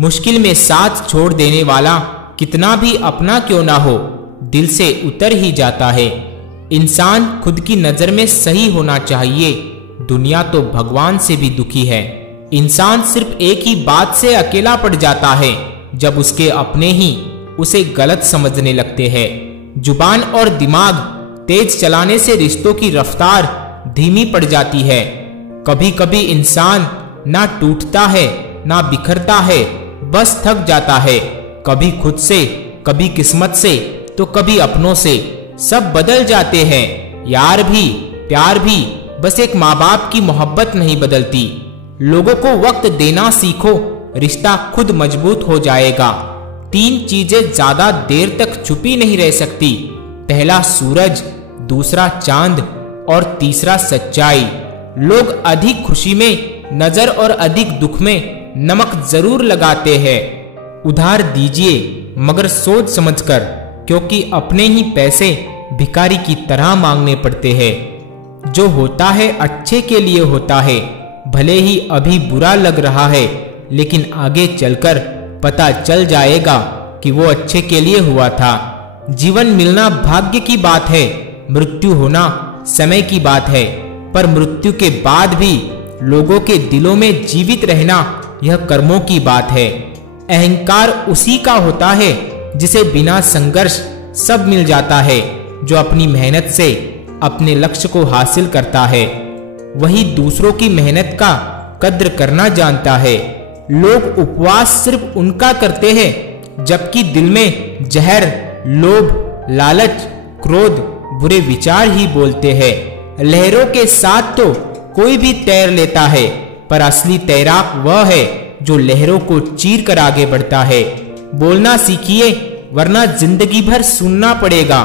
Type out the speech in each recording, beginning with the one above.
मुश्किल में साथ छोड़ देने वाला कितना भी अपना क्यों ना हो, दिल से उतर ही जाता है। इंसान खुद की नजर में सही होना चाहिए, दुनिया तो भगवान से भी दुखी है। इंसान सिर्फ एक ही बात से अकेला पड़ जाता है, जब उसके अपने ही उसे गलत समझने लगते हैं। जुबान और दिमाग तेज चलाने से रिश्तों की रफ्तार धीमी पड़ जाती है। कभी कभी इंसान ना टूटता है ना बिखरता है, बस थक जाता है, कभी खुद से, कभी किस्मत से, तो कभी अपनों से। सब बदल जाते हैं, यार भी, प्यार भी, बस एक माँ बाप की मोहब्बत नहीं बदलती। लोगों को वक्त देना सीखो, रिश्ता खुद मजबूत हो जाएगा। 3 चीजें ज्यादा देर तक छुपी नहीं रह सकती। पहला सूरज, दूसरा चांद और तीसरा सच्चाई। लोग अधिक खुशी में नजर और अधिक दुख में नमक जरूर लगाते हैं। उधार दीजिए मगर सोच समझकर, क्योंकि अपने ही पैसे भिखारी की तरह मांगने पड़ते हैं। जो होता है अच्छे के लिए होता है, भले ही अभी बुरा लग रहा है, लेकिन आगे चलकर पता चल जाएगा कि वो अच्छे के लिए हुआ था। जीवन मिलना भाग्य की बात है, मृत्यु होना समय की बात है, पर मृत्यु के बाद भी लोगों के दिलों में जीवित रहना यह कर्मों की बात है। अहंकार उसी का होता है जिसे बिना संघर्ष सब मिल जाता है। जो अपनी मेहनत से अपने लक्ष्य को हासिल करता है, वही दूसरों की मेहनत का कद्र करना जानता है। लोग उपवास सिर्फ उनका करते हैं जबकि दिल में जहर, लोभ, लालच, क्रोध, बुरे विचार ही बोलते हैं। लहरों के साथ तो कोई भी तैर लेता है, पर असली तैराक वह है जो लहरों को चीर कर आगे बढ़ता है। बोलना सीखिए, वरना जिंदगी भर सुनना पड़ेगा।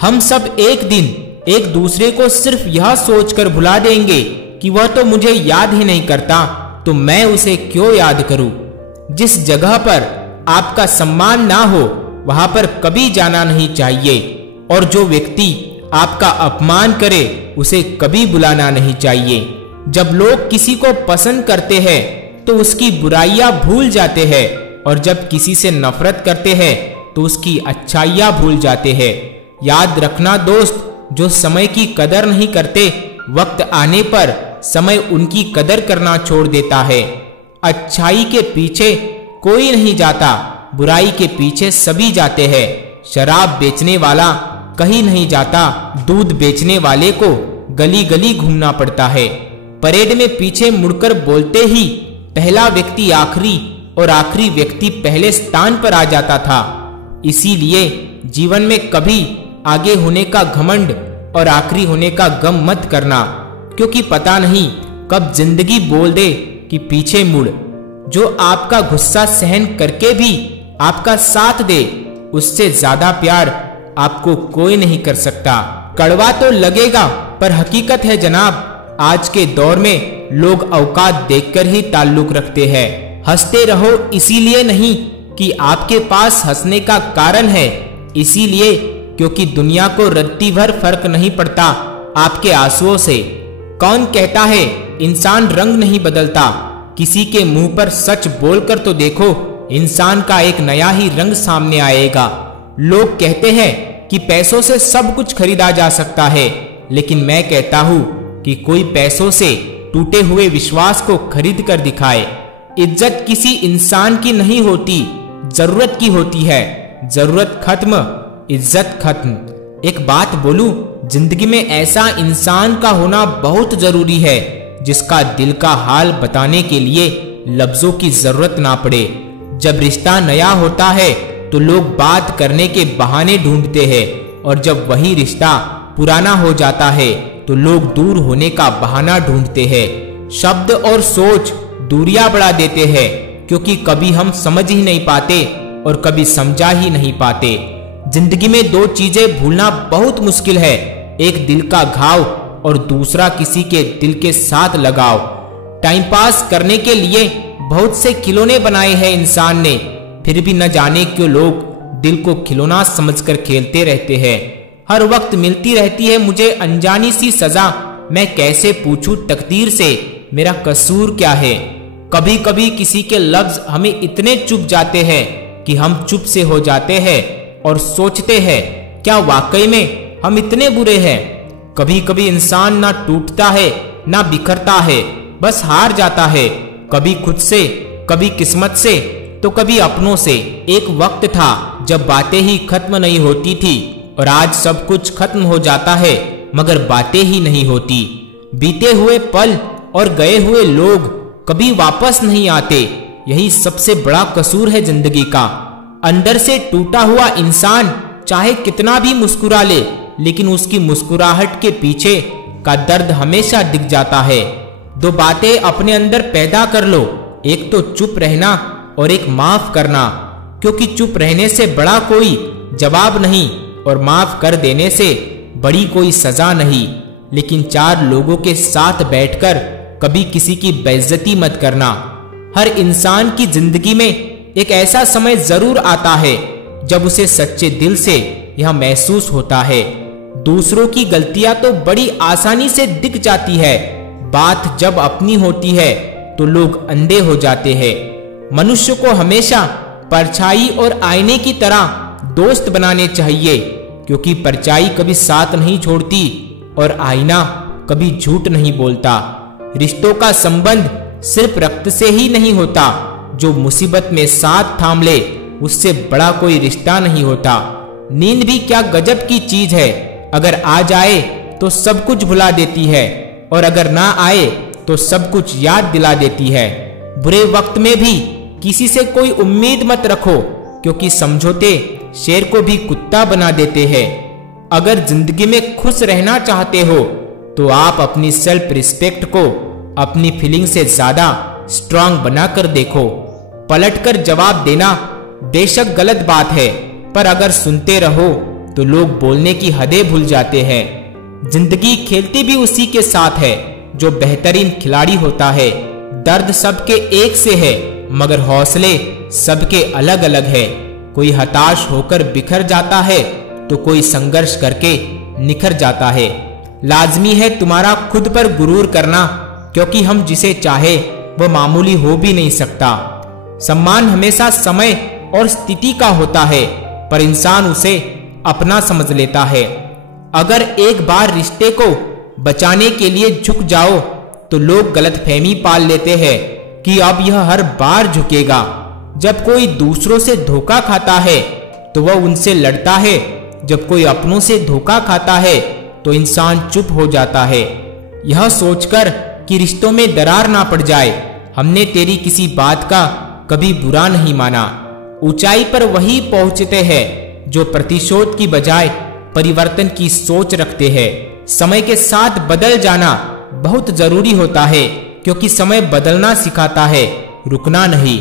हम सब एक दिन एक दूसरे को सिर्फ यह सोचकर भुला देंगे कि वह तो मुझे याद ही नहीं करता, तो मैं उसे क्यों याद करूं। जिस जगह पर आपका सम्मान ना हो, वहां पर कभी जाना नहीं चाहिए, और जो व्यक्ति आपका अपमान करे उसे कभी बुलाना नहीं चाहिए। जब लोग किसी को पसंद करते हैं तो उसकी बुराइयां भूल जाते हैं, और जब किसी से नफरत करते हैं तो उसकी अच्छाइयां भूल जाते हैं। याद रखना दोस्त, जो समय की कदर नहीं करते, वक्त आने पर समय उनकी कदर करना छोड़ देता है। अच्छाई के पीछे कोई नहीं जाता, बुराई के पीछे सभी जाते हैं। शराब बेचने वाला कहीं नहीं जाता, दूध बेचने वाले को गली गली घूमना पड़ता है। परेड में पीछे मुड़कर बोलते ही पहला व्यक्ति आखिरी और आखिरी व्यक्ति पहले स्थान पर आ जाता था। इसीलिए जीवन में कभी आगे होने का घमंड और आखिरी होने का गम मत करना, क्योंकि पता नहीं कब जिंदगी बोल दे कि पीछे मुड़। जो आपका गुस्सा सहन करके भी आपका साथ दे, उससे ज्यादा प्यार आपको कोई नहीं कर सकता। कड़वा तो लगेगा पर हकीकत है जनाब, आज के दौर में लोग औकात देखकर ही ताल्लुक रखते हैं। हंसते रहो इसीलिए नहीं कि आपके पास हंसने का कारण है, इसीलिए क्योंकि दुनिया को रत्ती भर फर्क नहीं पड़ता आपके आंसुओं से। कौन कहता है इंसान रंग नहीं बदलता? किसी के मुंह पर सच बोलकर तो देखो, इंसान का एक नया ही रंग सामने आएगा। लोग कहते हैं कि पैसों से सब कुछ खरीदा जा सकता है, लेकिन मैं कहता हूं कि कोई पैसों से टूटे हुए विश्वास को खरीद कर दिखाए। इज्जत किसी इंसान की नहीं होती, जरूरत की होती है। जरूरत खत्म, इज्जत खत्म। एक बात बोलूं, जिंदगी में ऐसा इंसान का होना बहुत जरूरी है जिसका दिल का हाल बताने के लिए लफ्जों की जरूरत ना पड़े। जब रिश्ता नया होता है तो लोग बात करने के बहाने ढूंढते हैं, और जब वही रिश्ता पुराना हो जाता है तो लोग दूर होने का बहाना ढूंढते हैं। शब्द और सोच दूरियां बढ़ा देते हैं, क्योंकि कभी हम समझ ही नहीं पाते और कभी समझा ही नहीं पाते। जिंदगी में 2 चीजें भूलना बहुत मुश्किल है, एक दिल का घाव और दूसरा किसी के दिल के साथ लगाव। टाइम पास करने के लिए बहुत से खिलौने बनाए हैं इंसान ने, फिर भी न जाने क्यों लोग दिल को खिलौना समझकर खेलते रहते हैं। हर वक्त मिलती रहती है मुझे अनजानी सी सजा, मैं कैसे पूछूं तकदीर से मेरा कसूर क्या है। कभी कभी किसी के लफ्ज हमें इतने चुभ जाते हैं कि हम चुप से हो जाते हैं और सोचते हैं, क्या वाकई में हम इतने बुरे हैं? कभी कभी इंसान ना टूटता है ना बिखरता है, बस हार जाता है, कभी खुद से, कभी किस्मत से, तो कभी अपनों से। एक वक्त था जब बातें ही खत्म नहीं होती थी, और आज सब कुछ खत्म हो जाता है मगर बातें ही नहीं होती। बीते हुए पल और गए हुए लोग कभी वापस नहीं आते, यही सबसे बड़ा कसूर है जिंदगी का। अंदर से टूटा हुआ इंसान चाहे कितना भी मुस्कुरा ले, लेकिन उसकी मुस्कुराहट के पीछे का दर्द हमेशा दिख जाता है। दो बातें अपने अंदर पैदा कर लो, एक तो चुप रहना और एक माफ करना, क्योंकि चुप रहने से बड़ा कोई जवाब नहीं और माफ कर देने से बड़ी कोई सजा नहीं। लेकिन चार लोगों के साथ बैठकर कभी किसी की बेइज्जती मत करना। हर इंसान की जिंदगी में एक ऐसा समय जरूर आता है जब उसे सच्चे दिल से यह महसूस होता है। दूसरों की गलतियां तो बड़ी आसानी से दिख जाती है, बात जब अपनी होती है तो लोग अंधे हो जाते हैं। मनुष्य को हमेशा परछाई और आईने की तरह दोस्त बनाने चाहिए, क्योंकि परछाई कभी साथ नहीं छोड़ती और आईना कभी झूठ नहीं बोलता। रिश्तों का संबंध सिर्फ रक्त से ही नहीं होता, जो मुसीबत में साथ थाम ले उससे बड़ा कोई रिश्ता नहीं होता। नींद भी क्या गजब की चीज है, अगर आ जाए तो सब कुछ भुला देती है और अगर ना आए तो सब कुछ याद दिला देती है। बुरे वक्त में भी किसी से कोई उम्मीद मत रखो, क्योंकि समझौते शेर को भी कुत्ता बना देते हैं। अगर जिंदगी में खुश रहना चाहते हो तो आप अपनी सेल्फ रिस्पेक्ट को अपनी फीलिंग से ज्यादा स्ट्रांग बनाकर देखो। पलटकर जवाब देना बेशक गलत बात है, पर अगर सुनते रहो तो लोग बोलने की हदें भूल जाते हैं। जिंदगी खेलती भी उसी के साथ है जो बेहतरीन खिलाड़ी होता है। दर्द सबके एक से है, मगर हौसले सबके अलग अलग है। कोई हताश होकर बिखर जाता है तो कोई संघर्ष करके निखर जाता है। लाजमी है तुम्हारा खुद पर गुरूर करना, क्योंकि हम जिसे चाहे वो मामूली हो भी नहीं सकता। सम्मान हमेशा समय और स्थिति का होता है, पर इंसान उसे अपना समझ लेता है। अगर एक बार रिश्ते को बचाने के लिए झुक जाओ तो लोग गलतफहमी पाल लेते हैं कि अब यह हर बार झुकेगा। जब कोई दूसरों से धोखा खाता है तो वह उनसे लड़ता है, जब कोई अपनों से धोखा खाता है तो इंसान चुप हो जाता है, यह सोचकर कि रिश्तों में दरार ना पड़ जाए। हमने तेरी किसी बात का कभी बुरा नहीं माना। ऊंचाई पर वही पहुंचते हैं जो प्रतिशोध की बजाय परिवर्तन की सोच रखते हैं। समय के साथ बदल जाना बहुत जरूरी होता है, क्योंकि समय बदलना सिखाता है, रुकना नहीं।